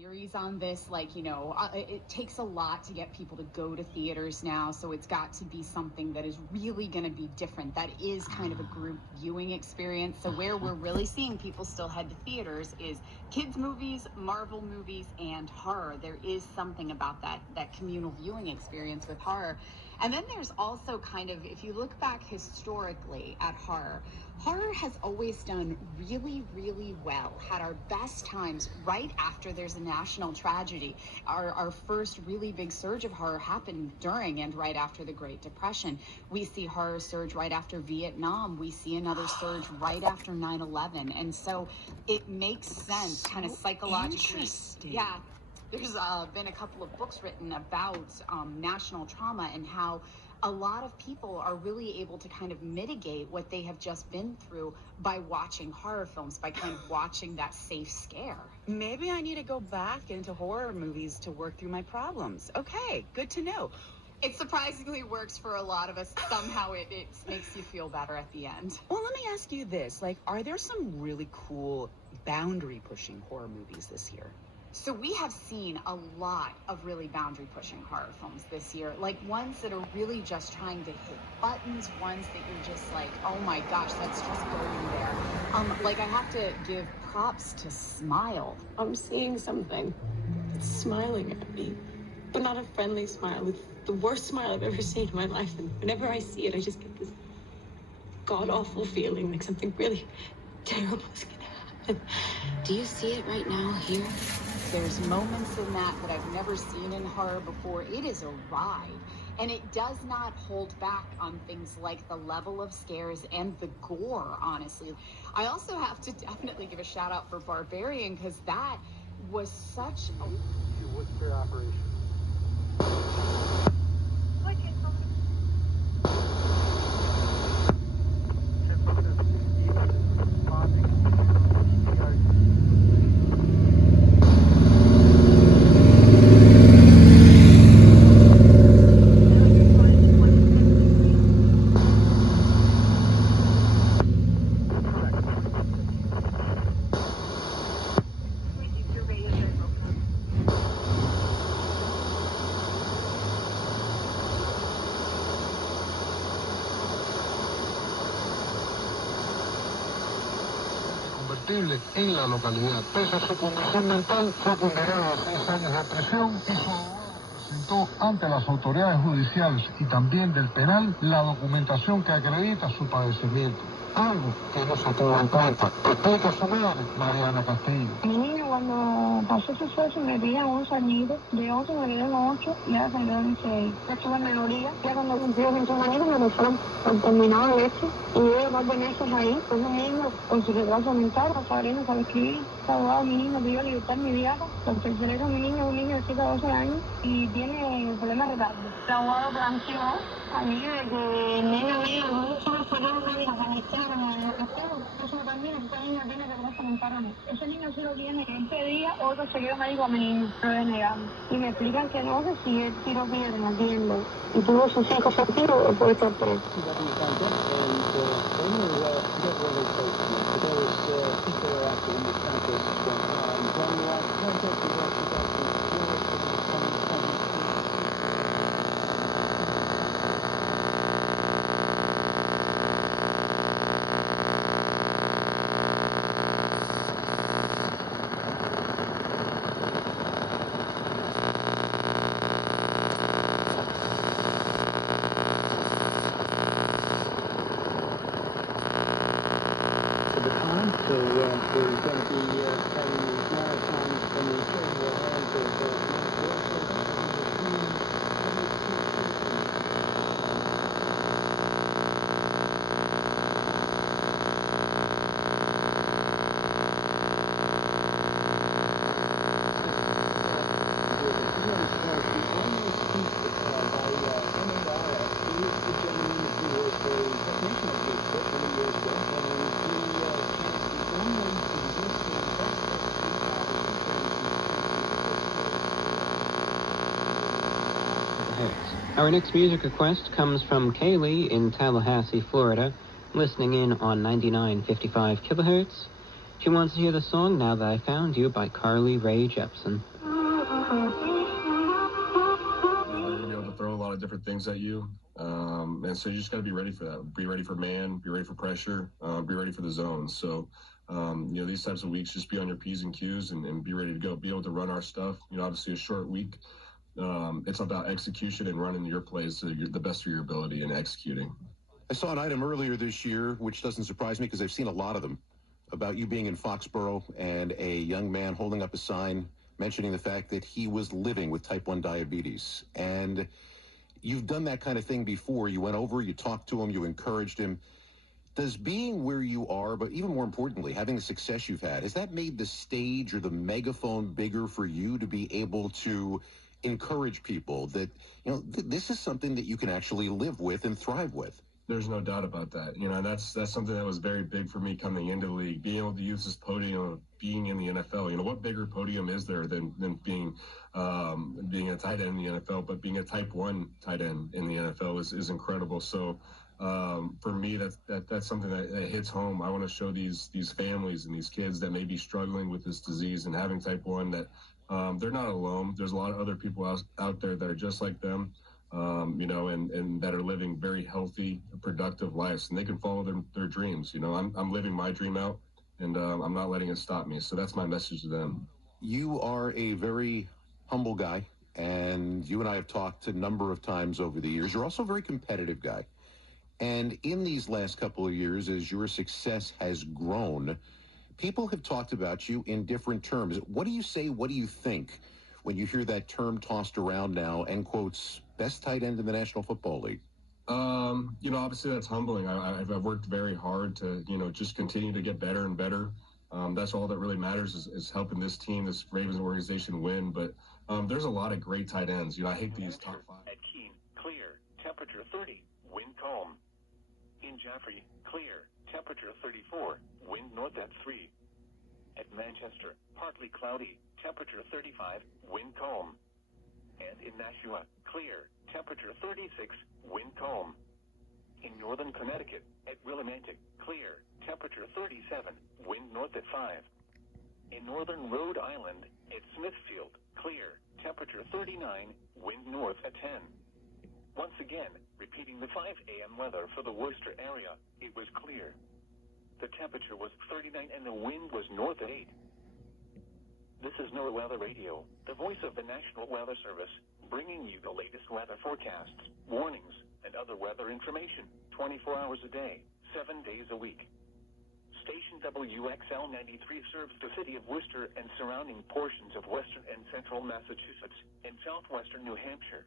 theories on this, like, it takes a lot to get people to go to theaters now, so it's got to be something that is really going to be different. That is kind of a group viewing experience. So where we're really seeing people still head to theaters is kids movies, Marvel movies, and horror. There is something about that communal viewing experience with horror. And then there's also kind of, if you look back historically at horror has always done really, really well, had our best times right after there's a national tragedy. Our first really big surge of horror happened during and right after the Great Depression. We see horror surge right after Vietnam. We see another surge right after 9/11. And so it makes sense, kind of psychologically. Yeah. There's been a couple of books written about national trauma and how a lot of people are really able to kind of mitigate what they have just been through by watching horror films, by kind of watching that safe scare. Maybe I need to go back into horror movies to work through my problems. Okay, good to know. It surprisingly works for a lot of us. Somehow it makes you feel better at the end. Well, let me ask you this. Are there some really cool boundary-pushing horror movies this year? So we have seen a lot of really boundary-pushing horror films this year, like ones that are really just trying to hit buttons, ones that you're just like, oh my gosh, that's just going there. I have to give props to Smile. I'm seeing something. It's smiling at me, but not a friendly smile. It's the worst smile I've ever seen in my life, and whenever I see it, I just get this god-awful feeling like something really terrible is gonna happen. Do you see it right now here? There's moments in that I've never seen in horror before. It is a ride, and it does not hold back on things like the level of scares and the gore, honestly. I also have to definitely give a shout out for Barbarian, because that was such a... What's their operation? En la localidad. Pese a su condición mental, fue condenado a 6 años de prisión y su abogado presentó ante las autoridades judiciales y también del penal la documentación que acredita su padecimiento. Algo que no se tuvo en cuenta. Explica su madre, Mariana Castillo. Mi niño cuando pasó su suceso me pedían 11 añitos, de 11 me dieron 8 y ahora salieron 6. Yo estuve en minoría, ya cuando cumplió 21 años me pusieron por terminado de leche y llevo un par de meses ahí, con un niño con su retraso mental, no sabe leer, no sabe escribir. Está abogado, mi niño pidió libertad inmediata, porque el cerebro de mi niño es un niño de 7 a 12 años y tiene problemas de retardo. El abogado planteó a mí de que el niño mío no solo fue una de las amistades como en el castigo, eso también ese niño tiene que comentar a mí. Ese niño sí lo tiene, él pedía, otro se quedó médico a mi niño, lo denegamos. Y me explican que no, que si él sí lo pide, no atiende. Y tuvo sus 5 sentidos, puede estar preso. Our next music request comes from Kaylee in Tallahassee, Florida, listening in on 99.55 kilohertz. She wants to hear the song Now That I Found You by Carly Rae Jepsen. They're going to be able to throw a lot of different things at you. And so you just got to be ready for that. Be ready for man, be ready for pressure, be ready for the zones. So, these types of weeks, just be on your P's and Q's and be ready to go. Be able to run our stuff. Obviously a short week. It's about execution and running your plays to the best of your ability and executing. I saw an item earlier this year, which doesn't surprise me because I've seen a lot of them, about you being in Foxborough and a young man holding up a sign mentioning the fact that he was living with type 1 diabetes. And you've done that kind of thing before. You went over, you talked to him, you encouraged him. Does being where you are, but even more importantly, having the success you've had, has that made the stage or the megaphone bigger for you to be able to encourage people that, this is something that you can actually live with and thrive with? There's no doubt about that. That's something that was very big for me coming into the league, being able to use this podium of being in the NFL. What bigger podium is there than being a tight end in the NFL, but being a type 1 tight end in the NFL is incredible. So for me, that's something that hits home. I want to show these families and these kids that may be struggling with this disease and having type 1 that they're not alone. There's a lot of other people out there that are just like them. And that are living very healthy, productive lives, and they can follow their dreams. I'm living my dream out, and I'm not letting it stop me. So that's my message to them. You are a very humble guy, and you and I have talked a number of times over the years. You're also a very competitive guy. And in these last couple of years, as your success has grown, people have talked about you in different terms. What do you say, what do you think when you hear that term tossed around now and quotes, best tight end in the National Football League? Obviously that's humbling. I've worked very hard to, just continue to get better and better. That's all that really matters is helping this team, this Ravens organization win. But there's a lot of great tight ends. I hate these top 5. At Keene, clear, temperature 30, wind calm. In Jaffrey, clear, temperature 34, wind north at 3. At Manchester, partly cloudy, temperature 35, wind calm. And in Nashua, clear, temperature 36, wind calm. In northern Connecticut, at Willimantic, clear, temperature 37, wind north at 5. In northern Rhode Island, at Smithfield, clear, temperature 39, wind north at 10. Once again, repeating the 5 a.m. weather for the Worcester area, it was clear. The temperature was 39 and the wind was north at 8. This is NOAA Weather Radio, the voice of the National Weather Service, bringing you the latest weather forecasts, warnings, and other weather information 24 hours a day, 7 days a week. Station WXL 93 serves the city of Worcester and surrounding portions of western and central Massachusetts and southwestern New Hampshire.